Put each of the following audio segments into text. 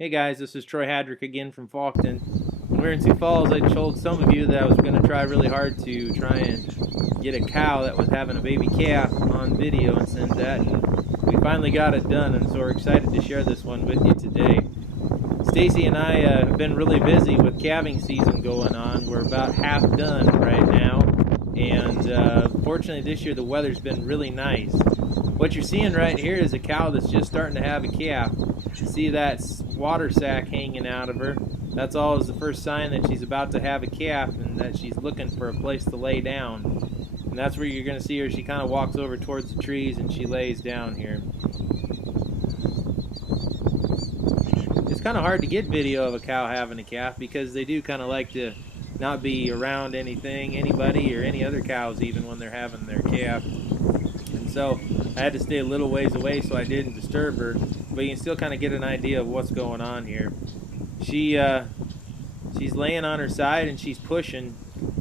Hey guys, this is Troy Hadrick again from Faulkton. When we were in Sioux Falls, I told some of you that I was going to try really hard to try and get a cow that was having a baby calf on video and send that, and we finally got it done, and so we're excited to share this one with you today. Stacy and I have been really busy with calving season going on. We're about half done right now, and fortunately this year the weather's been really nice. What you're seeing right here is a cow that's just starting to have a calf. See that water sac hanging out of her? That's always the first sign that she's about to have a calf and that she's looking for a place to lay down. And that's where you're going to see her. She kind of walks over towards the trees and she lays down here. It's kind of hard to get video of a cow having a calf because they do kind of like to not be around anybody, or any other cows even when they're having their calf. And so I had to stay a little ways away so I didn't disturb her, but you can still kind of get an idea of what's going on here. She's laying on her side and she's pushing.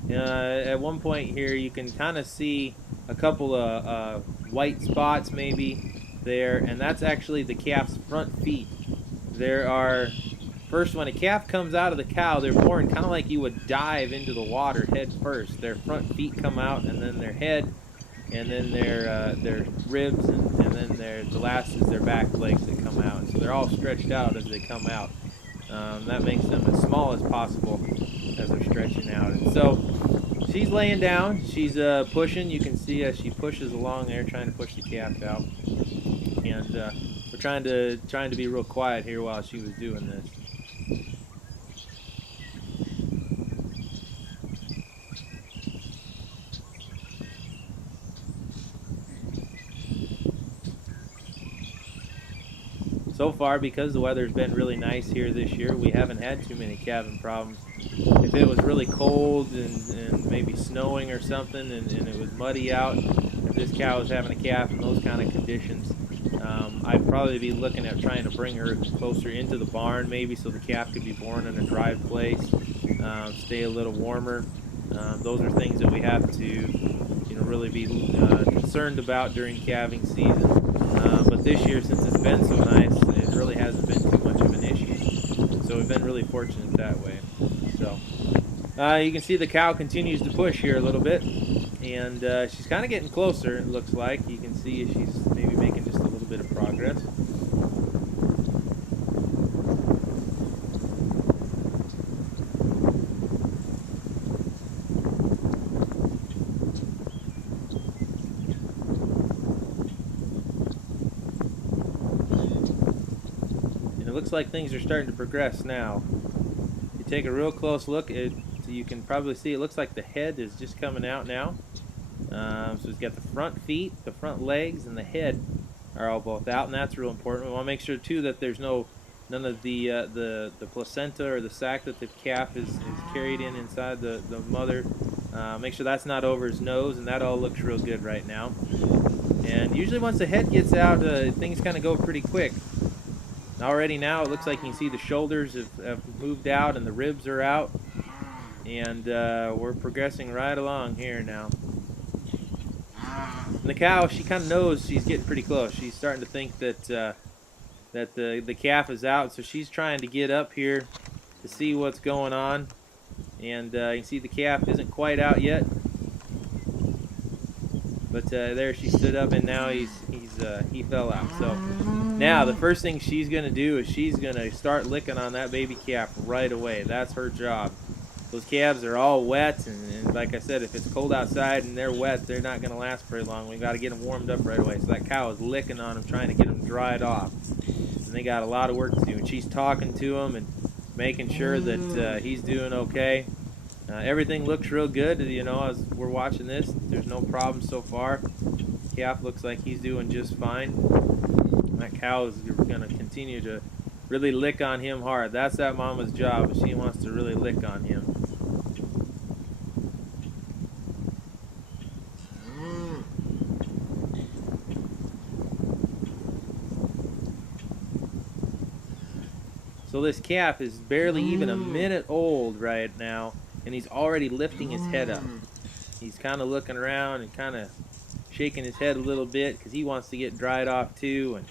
At one point here you can kind of see a couple of white spots maybe there, and that's actually the calf's front feet. First, when a calf comes out of the cow, they're born kind of like you would dive into the water head first. Their front feet come out, and then their head, and then their ribs, and then the last is their back legs that come out. And so they're all stretched out as they come out. That makes them as small as possible as they're stretching out. And so she's laying down, she's pushing. You can see as she pushes along there, trying to push the calf out. And we're trying to be real quiet here while she was doing this. So far, because the weather's been really nice here this year, we haven't had too many calving problems. If it was really cold and maybe snowing or something, and it was muddy out, if this cow was having a calf in those kind of conditions, I'd probably be looking at trying to bring her closer into the barn maybe, so the calf could be born in a dry place, stay a little warmer. Those are things that we have to really be concerned about during calving season. But this year, since it's been so nice, it really hasn't been too much of an issue. So we've been really fortunate that way. So you can see the cow continues to push here a little bit, and she's kind of getting closer, it looks like. You can see she's maybe making just a little bit of progress. Looks like things are starting to progress now. If you take a real close look, you can probably see it looks like the head is just coming out now. So it's got the front feet, the front legs, and the head are all both out, and that's real important. We want to make sure too that there's none of the placenta or the sac that the calf is carried inside the mother. Make sure that's not over his nose, and that all looks real good right now. And usually once the head gets out, things kind of go pretty quick. Already now it looks like you can see the shoulders have moved out and the ribs are out, and we're progressing right along here now. And the cow, she kind of knows she's getting pretty close. She's starting to think that the calf is out, so she's trying to get up here to see what's going on. And you can see the calf isn't quite out yet, but there she stood up, and now he fell out. So now the first thing she's going to do is she's going to start licking on that baby calf right away. That's her job. Those calves are all wet, and like I said, if it's cold outside and they're wet, they're not going to last very long. We've got to get them warmed up right away. So that cow is licking on them, trying to get them dried off. And they got a lot of work to do. And she's talking to him and making sure that he's doing okay. Everything looks real good, as we're watching this. There's no problem so far. Calf looks like he's doing just fine. That cow is going to continue to really lick on him hard. That's that mama's job. She wants to really lick on him. So this calf is barely even a minute old right now, and he's already lifting his head up. He's kind of looking around and kind of shaking his head a little bit because he wants to get dried off too. And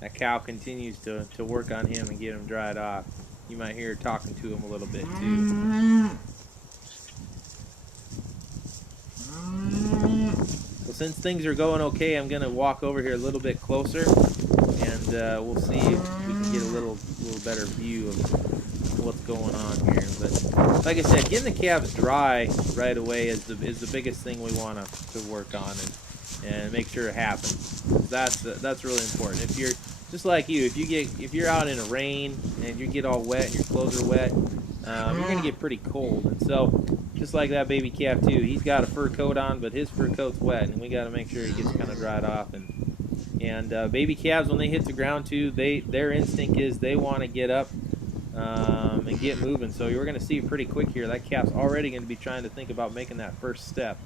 that cow continues to work on him and get him dried off. You might hear her talking to him a little bit too. So since things are going okay, I'm going to walk over here a little bit closer, and we'll see if we can get a little better view of what's going on here. But like I said, getting the calves dry right away is the biggest thing we want to work on and make sure it happens. That's really important. If you're just like you, if you're out in the rain and you get all wet and your clothes are wet, you're going to get pretty cold. And so, just like that baby calf too, he's got a fur coat on, but his fur coat's wet, and we got to make sure he gets kind of dried off. And baby calves, when they hit the ground too, their instinct is they want to get up and get moving. So you're going to see pretty quick here. That calf's already going to be trying to think about making that first step.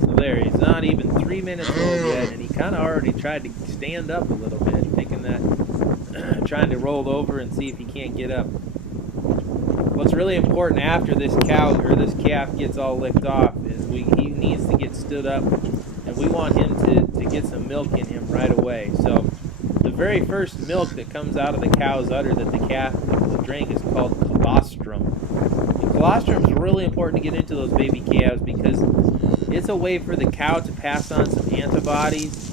So there, he's not even 3 minutes old yet, and he kind of already tried to stand up a little bit, thinking that, trying to roll over and see if he can't get up. What's really important after this cow or this calf gets all licked off is he needs to get stood up, and we want him to get some milk in him right away. So the very first milk that comes out of the cow's udder that the calf will drink is called colostrum. And colostrum is really important to get into those baby calves because it's a way for the cow to pass on some antibodies.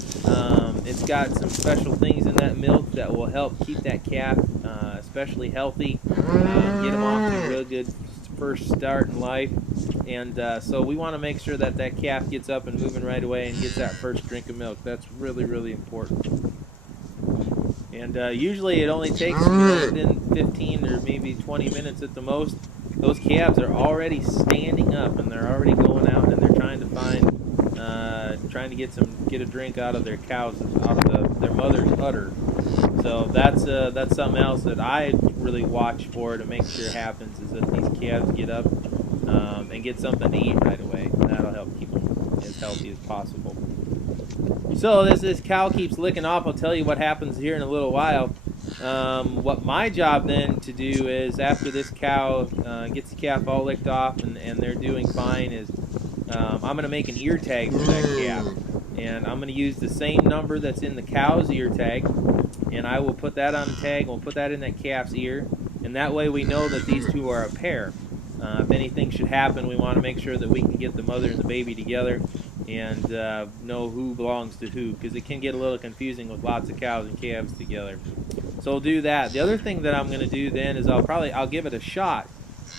It's got some special things in that milk that will help keep that calf especially healthy, get him off to a real good first start in life. And so we want to make sure that that calf gets up and moving right away and gets that first drink of milk. That's really, really important. And usually it only takes within 15 or maybe 20 minutes at the most. Those calves are already standing up and they're already going out and they're trying to find, trying to get a drink out of their cows, out of their mother's udder. So that's something else that I really watch for to make sure happens, is that these calves get up and get something to eat right away. And that'll help keep them as healthy as possible. So this cow keeps licking off. I'll tell you what happens here in a little while. What my job then to do is, after this cow gets the calf all licked off and they're doing fine, is I'm going to make an ear tag for that calf. And I'm going to use the same number that's in the cow's ear tag, and I will put that on the tag, and we'll put that in that calf's ear, and that way we know that these two are a pair. If anything should happen, we want to make sure that we can get the mother and the baby together and know who belongs to who, because it can get a little confusing with lots of cows and calves together. So we'll do that. The other thing that I'm going to do then is I'll give it a shot.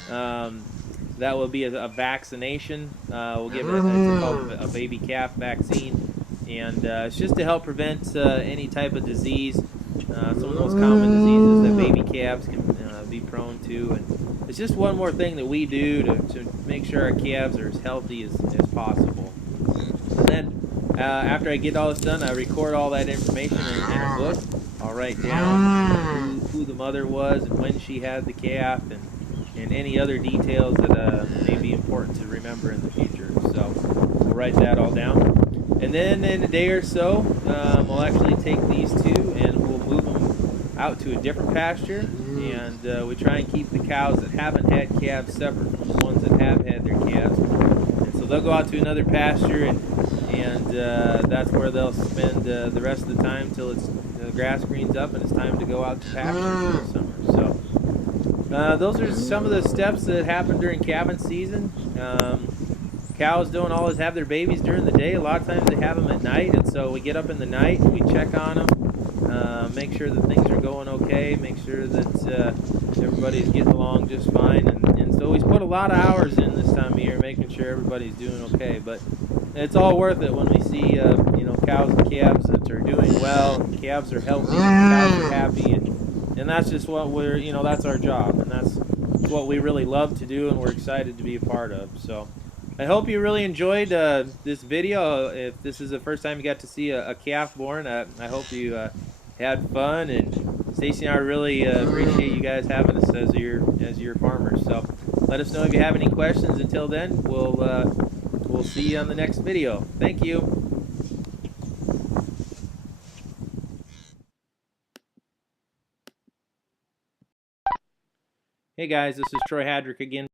That will be a vaccination. We'll give it it's called a baby calf vaccine, and it's just to help prevent any type of disease. Some of the most common diseases that baby calves can be prone to, and it's just one more thing that we do to make sure our calves are as healthy as possible. And then after I get all this done, I record all that information in a book. I'll write down who the mother was and when she had the calf, and any other details that may be important to remember in the future. So we'll write that all down. And then in a day or so, we'll actually take these two and we'll move them out to a different pasture. And we try and keep the cows that haven't had calves separate from the ones that have had their calves. And so they'll go out to another pasture, and that's where they'll spend the rest of the time till the grass greens up and it's time to go out to pasture for the summer. So those are some of the steps that happen during calving season. Cows don't always have their babies during the day. A lot of times they have them at night, and so we get up in the night and we check on them, make sure that things are going okay, make sure that everybody's getting along just fine. And so we put a lot of hours in this time of year making sure everybody's doing okay. But it's all worth it when we see cows and calves that are doing well, and calves are healthy, and cows are happy, and that's just what that's our job, and that's what we really love to do and we're excited to be a part of. So I hope you really enjoyed this video. If this is the first time you got to see a calf born, I hope you had fun, and Stacy and I really appreciate you guys having us as your farmers. So let us know if you have any questions. Until then, we'll see you on the next video. Thank you. Hey guys, this is Troy Hadrick again.